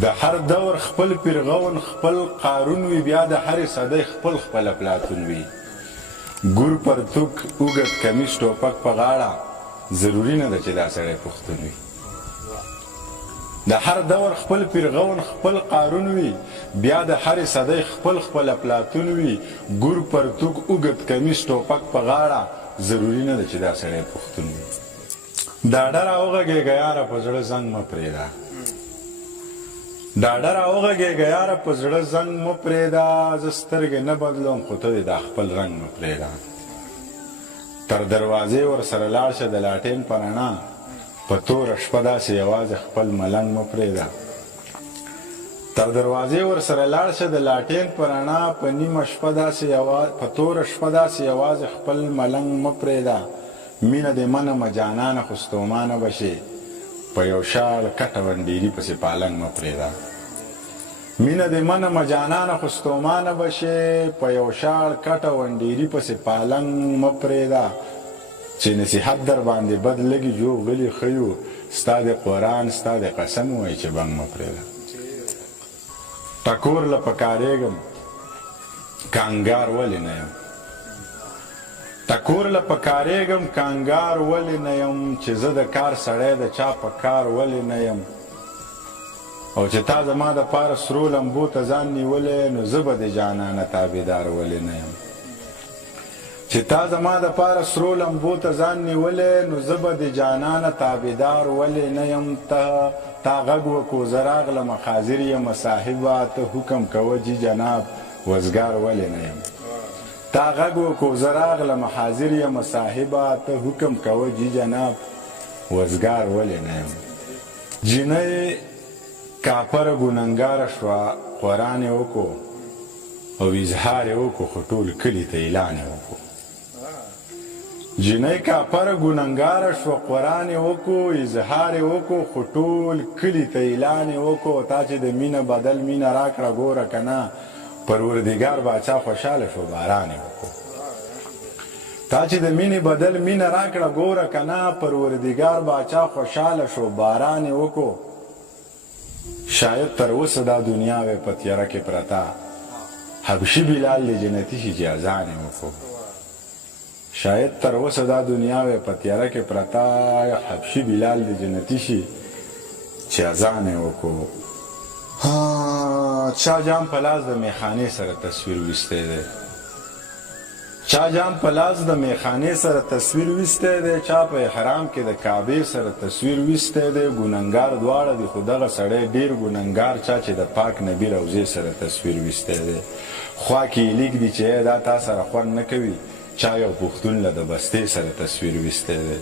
د هر دور خپل پیرغون خپل قارون وي، بیا د هرې صدۍ خپل خپل افلاطون وي. ګور پرتوک اوږد کمیس ټوپک په غاړه، ضروري نه ده چې دا سړی پښتون وي. د هر دور خپل پیرغون خپل قارون وي، بیا د هرې صدۍ خپل خپل افلاطون وي. ګور پرتوک اوږد کمیس ټوپک په غاړه، ضروري نه ده چې دا سړی پښتون وي. دا ډره وغږېږه یاره په زړه زنګ مه پرېږده، دا ډره وغږېږه یاره په زړه زنګ مه پرېږده. زه سترګې نه بدلوم خو ته دې دا خپل رنګ مه پرېږده. تر دروازې ورسره لاړ شه د لاټین په رڼا، په توره شپه داسې یوازې خپل ملنګ مه پرېږده. تر دروازې ورسره لاړ شه د لاټین په رڼا، په نیمه شپه داسې په توره شپه داسې یوازې خپل ملنګ مه پرېږده. مینه دې منمه جانانه خو ستومانه به شي، په یو شال کټه ونډیري پسې پالنګ مه پرېږده. مینه دې منمه جانانه خو ستومانه به شي، په یو شال کټه ونډیري پسې پالنګ مه پرېږده. چې نصیحت در باندې بد لګي جو غلي ښیو، ستا د قرآن ستا د قسم وایي چې بنګ مه پرېږده. ټکور له پکارېږم کانګار ولې نه یم، ټکور له پکارېږم کانګار ولې نه یم. چې زه د کار سړی د چا په کار ولې نه یم. او چې تا زما دپاره سرو لمبو ته ځان نیولی، نو زه به د جانانه تابعدار ولې نه یم. چې تا زما دپاره سرو لمبو ته ځان نیولی، نو زه به د جانانه تابعدار ولې نه یم. تا غږ وکړو زه راغلم حاضر یم صاحبه، ته حکم کوه جي جناب وزګار ولې نه یم. تا غږ وکړو زه راغلم حاضر یم صاحبه، ته حکم کوه جي جناب وزګار ولې نه یم. جینۍ کاپره ګنهګاره شوه، قرآن یې وکړو او اظهار یې وکړو، خو ټول کلي ته اعلان یې وکړو. جینۍ کاپره ګنهګاره شوه، قرآن یې وکړو اظهار یې وکړو، خو ټول کلي ته اعلان یې وکړو. تا چې د مینه بدل مینه راکړه ګوره که نه، پروردګار باچا خوشحاله شو باران یې وکړو. تا چې د مینې بدل مینه راکړه ګوره که نه، پروردګار باچا خوشحاله شو باران یې وکړو. شاید تر اوسه دا دنیا وی په تیاره کې پرته، حبشي بلال دې جنتي شي چې اذان یې وکړو. شاید تر اوسه دا دنیا وی په تیاره کې پرته، حبشي بلال دې جنتي شي چې اذان یې وکړو. چا جام په لاس د میخانې سره تصویر ویستی دی، چا جام په لاس د میخانې سره تصویر ویستی دی، چا په احرام کې د کعبې سره تصویر ویستی دی. ګنهګار دواړه دي خو دغه سړی ډېر ګنهګار، چا چې د پاک نبي روضې سره تصویر ویستی دی. خوا کې یې لیک دي چې دا تا سره خوند نه کوي، چا یو پښتون له د بستې سره تصویر ویستی دی.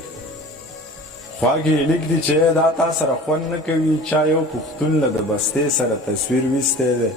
خوا کې یې لیک دي چې دا تا سره خوند نه کوي، چا یو پښتون له د بستې سره تصویر ویستی دی.